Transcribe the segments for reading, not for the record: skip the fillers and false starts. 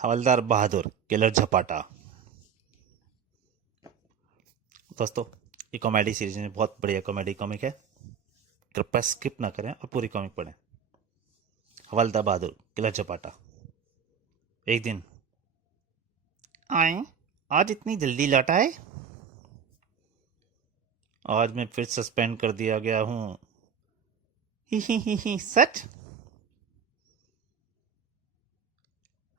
हवलदार बहादुर killer झपाटा। दोस्तों, ये comedy series में बहुत बढ़िया कॉमेडी कॉमिक है। कृपया स्किप ना करें और पूरी कॉमिक पढ़ें। हवलदार बहादुर किलर झपाटा। एक दिन आए, आज इतनी जल्दी लौट आए। आज मैं फिर सस्पेंड कर दिया गया हूँ। ही सच?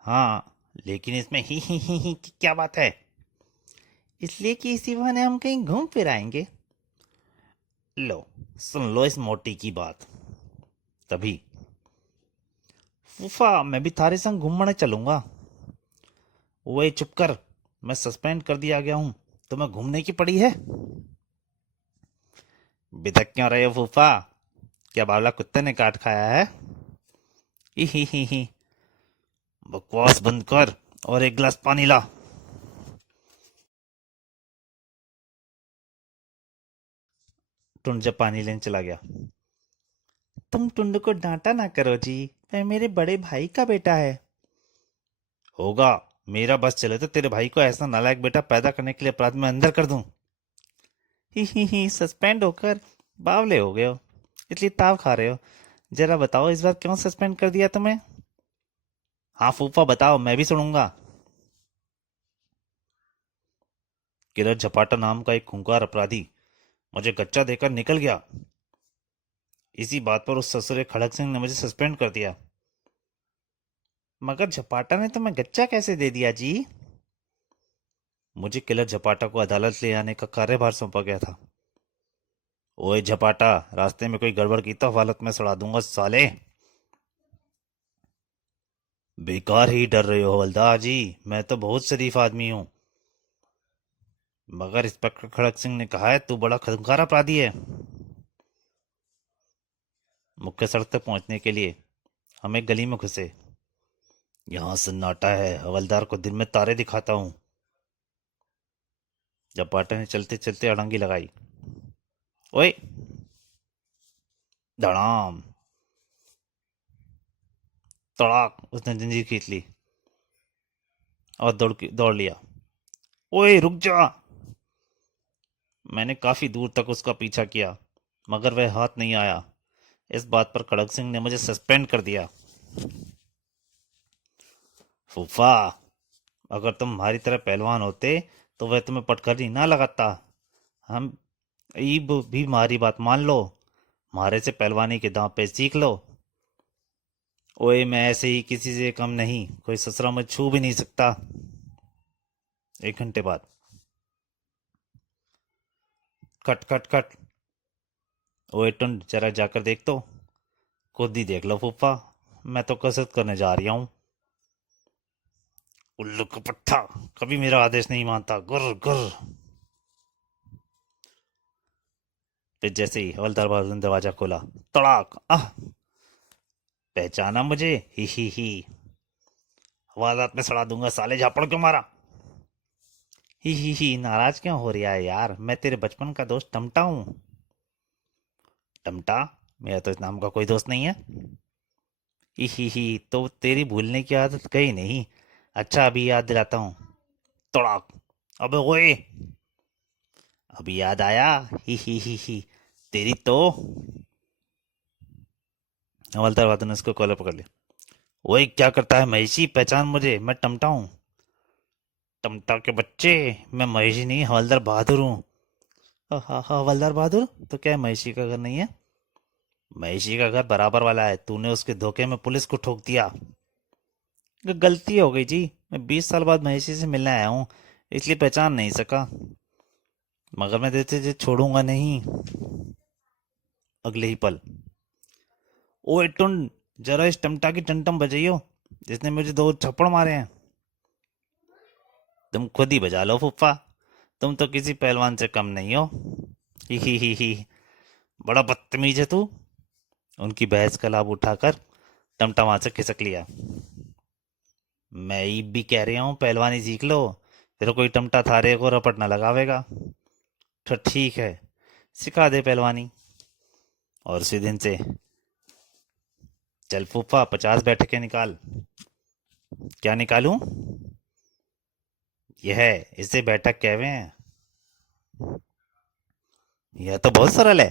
हाँ, लेकिन इसमें ही की क्या बात है? इसलिए कि इसी बहाने हम कहीं घूम फिर आएंगे। लो, सुन लो इस मोटी की बात। तभी फूफा, मैं भी थारे संग घूमने चलूंगा। ओए चुप कर, मैं सस्पेंड कर दिया गया हूँ, तुम्हें घूमने की पड़ी है। बिदक क्यों रहे हो फूफा? क्या बावला कुत्ते ने काट खाया है? ही बकवास बंद कर और एक गिलास पानी ला। टुंड जब पानी लेने चला गया। तुम टुंड को डांटा ना करो जी, वह मेरे बड़े भाई का बेटा है। होगा, मेरा बस चले तो तेरे भाई को ऐसा नालायक बेटा पैदा करने के लिए अपराध में अंदर कर दूं। ही सस्पेंड होकर बावले हो गए हो, इसलिए ताव खा रहे हो। जरा बताओ इस बार क्यों सस्पेंड कर दिया तुम्हें? हाँ फूफा बताओ, मैं भी सुनूंगा। किलर झपाटा नाम का एक खूंखार अपराधी मुझे गच्चा देकर निकल गया। इसी बात पर उस ससुरे खड़क सिंह ने मुझे सस्पेंड कर दिया। मगर झपाटा ने तुम्हें गच्चा कैसे दे दिया जी? मुझे किलर झपाटा को अदालत ले आने का कार्यभार सौंपा गया था। ओए झपाटा, रास्ते में कोई गड़बड़ की तो हवालत में सड़ा दूंगा साले। बेकार ही डर रहे हो हवलदार जी, मैं तो बहुत शरीफ आदमी हूँ। मगर इंस्पेक्टर खड़क सिंह ने कहा है तू बड़ा खूंखार अपराधी है। मुख्य सड़क तक पहुंचने के लिए हम एक गली में घुसे। यहाँ सन्नाटा है, हवलदार को दिन में तारे दिखाता हूँ। झपाटा ने चलते चलते अड़ंगी लगाई। ओए, धड़ाम, तड़ाक, उसने जंजीर खींच ली और दौड़ लिया। ओए रुक जा! मैंने काफी दूर तक उसका पीछा किया, मगर वह हाथ नहीं आया। इस बात पर खड़ग सिंह ने मुझे सस्पेंड कर दिया। फूफा, अगर तुम हमारी तरह पहलवान होते तो वह तुम्हें पटखनी ना लगाता। हम ईब भी हमारी बात मान लो, हमारे से पहलवानी के दांव पे सीख लो। ओए, मैं ऐसे ही किसी से कम नहीं, कोई ससुरा मुझे छू भी नहीं सकता। 1 घंटे बाद। खट खट खट। ओए टुंड, जरा जाकर देख तो। खुद ही देख लो फूफा, मैं तो कसरत करने जा रही हूँ। उल्लू का पट्टा, कभी मेरा आदेश नहीं मानता। गुर गुर। फिर जैसे ही हवलदार बहादुर ने दरवाजा खोला, तड़ाक, आह! पहचाना मुझे? ही हवालात में सड़ा दूंगा साले, झापड़ क्यों मारा? ही नाराज क्यों हो रहा है यार, मैं तेरे बचपन का दोस्त टमटा हूँ। टमटा? मेरा तो इस नाम का कोई दोस्त नहीं है। ही तो तेरी भूलने की आदत गई नहीं। अच्छा, अभी याद दिलाता हूँ। तड़ाक! अबे ओए, अभी याद आया। ही तेरी तो। हवलदार बहादुर ने उसको कॉलर पकड़ लिया। ओए क्या करता है महेशी, पहचान मुझे, मैं टमटा हूँ। टमटा के बच्चे, मैं महेशी नहीं, हवलदार बहादुर हूँ। हवलदार बहादुर? तो क्या महेशी का घर नहीं है? महेशी का घर बराबर वाला है, तूने उसके धोखे में पुलिस को ठोक दिया। गलती हो गई जी, मैं 20 साल बाद महेशी से मिलने आया हूँ, इसलिए पहचान नहीं सका। मगर मैं तेरे से छोड़ूंगा नहीं। अगले ही पल। ओए टुंड, जरा इस टमटा की टमटम बजाइयो, जिसने मुझे 2 थप्पड़ मारे हैं। तुम खुद ही बजा लो फूफा, तुम तो किसी पहलवान से कम नहीं हो। ही बड़ा बदतमीज है तू। उनकी बहस का लाभ उठाकर टमटम वहां से खिसक लिया। मैं ये भी कह रहा हूँ पहलवानी सीख लो, फिर कोई टमटा थारे को रपट न लगावेगा। तो ठीक है, सिखा दे पहलवानी। और उसी दिन से चल फूफा, 50 बैठकें निकाल। क्या निकालूं? यह है, इसे बैठक कहवे हैं। यह तो बहुत सरल है।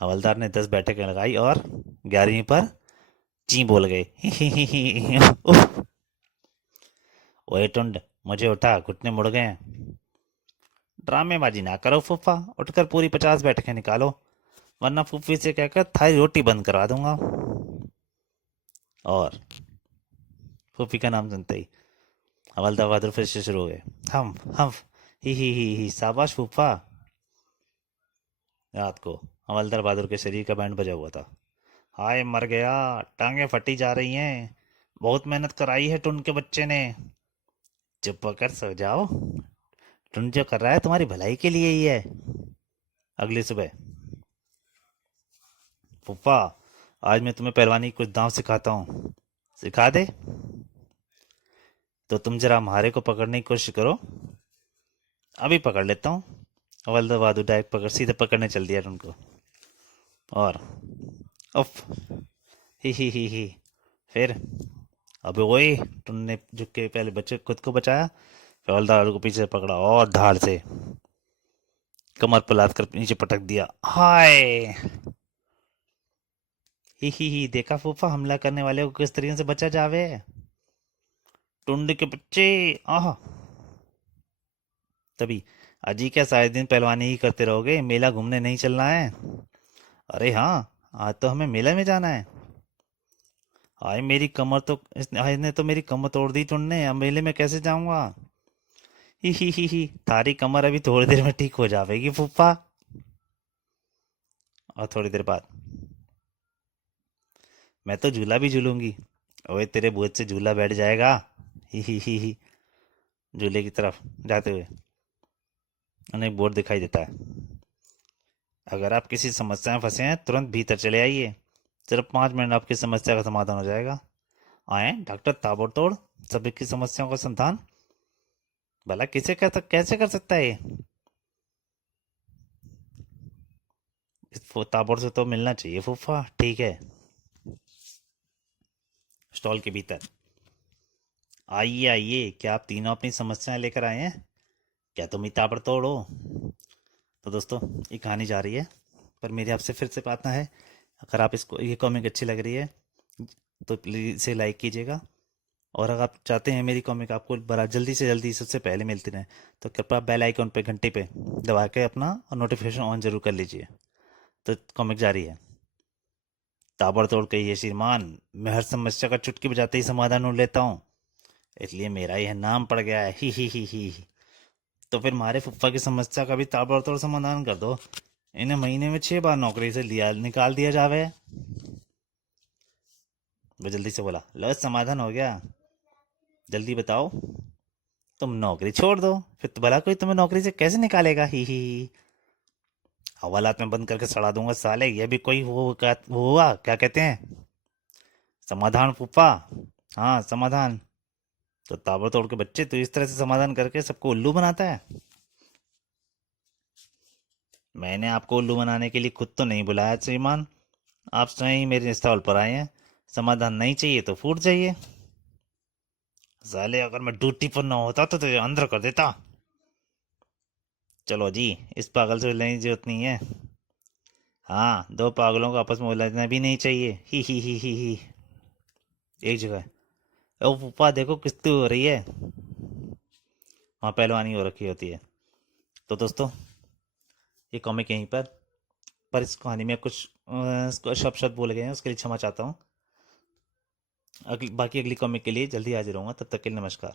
हवलदार ने 10 बैठकें लगाई और 11वीं पर ची बोल गए। उफ। ओए टुंड, मुझे उठा, घुटने मुड़ गए हैं। ड्रामेबाजी ना करो फूफा, उठकर पूरी 50 बैठकें निकालो, वरना फूफी से कहकर थारी रोटी बंद करवा दूंगा। और फूफी का नाम सुनते ही हवलदार बहादुर फिर से शुरू हो गए। हम ही, शाबाश फूफा। रात को हवलदार बहादुर के शरीर का बैंड बजा हुआ था। हाय मर गया, टांगे फटी जा रही हैं, बहुत मेहनत कराई है टुन के बच्चे ने। चुप होकर सो जाओ, टुन जो कर रहा है तुम्हारी भलाई के लिए ही है। अगली सुबह, फूफा आज मैं तुम्हें पहलवानी की कुछ दांव सिखाता हूँ। सिखा दे? तो तुम जरा हमारे को पकड़ने की कोशिश करो। अभी पकड़ लेता हूँ। हवलदार बहादुर डायरेक्ट पकड़ सीधे पकड़ने चल दिया उनको। और उफ, ही। फिर अबे ओए, तुमने झुक के पहले बच्चे खुद को बचाया, फिर हवलदार को पीछे से पकड़ा और धार से कमर पर लाद कर नीचे पटक दिया। हाय, ही, देखा फूफा, हमला करने वाले को किस तरीके से बचा जावे। टुंड के बच्चे, आह। तभी, अजी क्या सारे दिन पहलवानी ही करते रहोगे, मेला घूमने नहीं चलना है? अरे हाँ, आज तो हमें मेले में जाना है। हाय मेरी कमर तो इसने तो मेरी कमर तोड़ दी टुंड ने, अब मेले में कैसे जाऊंगा? ही, थारी कमर अभी थोड़ी देर में ठीक हो जाएगी फूफा। और थोड़ी देर बाद, मैं तो झूला भी झूलूंगी। ओए तेरे बोझ से झूला बैठ जाएगा। ही। झूले की तरफ जाते हुए उन्हें एक बोर्ड दिखाई देता है। अगर आप किसी समस्या में फंसे हैं, तुरंत भीतर चले आइए, सिर्फ 5 मिनट आपकी समस्या का समाधान हो जाएगा। आए डॉक्टर ताबड़तोड़ सभी की समस्याओं का समाधान। भला कैसे कर सकता है ये? ताबड़ से तो मिलना चाहिए फूफा। ठीक है। स्टॉल के भीतर, आइए आइए, क्या आप तीनों अपनी समस्याएं लेकर आए हैं? क्या तुम ही ताबड़तोड़ हो? तो दोस्तों, ये कहानी जा रही है, पर मेरी आपसे फिर से प्रार्थना है, अगर आप इसको ये कॉमिक अच्छी लग रही है तो प्लीज़ इसे लाइक कीजिएगा। और अगर आप चाहते हैं मेरी कॉमिक आपको बड़ा जल्दी से जल्दी सबसे पहले मिलती रहे, तो कृपया बेल आइकन पे घंटे पे दबा के अपना और नोटिफिकेशन ऑन जरूर कर लीजिए। तो कॉमिक जारी है। ताबड़तोड़ कहिए श्रीमान, मैं हर समस्या का चुटकी बजाते ही समाधान ढूंढ लेता हूँ, इसलिए मेरा यह नाम पड़ गया है। ही। तो फिर हमारे फुफ्फा की समस्या का भी ताबड़तोड़ समाधान कर दो, इन्हें महीने में 6 बार नौकरी से लिया निकाल दिया जावे। वो जल्दी से बोला, लो समाधान हो गया, जल्दी बताओ। तुम नौकरी छोड़ दो, फिर तो भला कोई तुम्हें नौकरी से कैसे निकालेगा। ही। हवालात में बंद करके सड़ा दूंगा साले, ये भी कोई वो हुआ क्या कहते हैं समाधान फूफा? हाँ समाधान। तो ताबड़तोड़ के बच्चे, तो इस तरह से समाधान करके सबको उल्लू बनाता है। मैंने आपको उल्लू बनाने के लिए खुद तो नहीं बुलाया श्रीमान, आप स्वयं ही मेरे स्टॉल पर आए हैं। समाधान नहीं चाहिए तो फूट जाइए। साले, अगर मैं ड्यूटी पर ना होता तो तुझे अंदर कर देता। चलो जी, इस पागल से मिलने की जरूरत नहीं है। हाँ, दो पागलों को आपस में उलझना भी नहीं चाहिए। ही। एक जगह, ओ पप्पा देखो किस्ती हो रही है, वहाँ पहलवानी हो रखी होती है। तो दोस्तों, ये कॉमिक यहीं पर इस कहानी में कुछ शब्द शब्द बोले गए हैं, उसके लिए क्षमा चाहता हूँ। बाकी अगली कॉमिक के लिए जल्दी हाजिर होऊंगा, तब तक के लिए नमस्कार।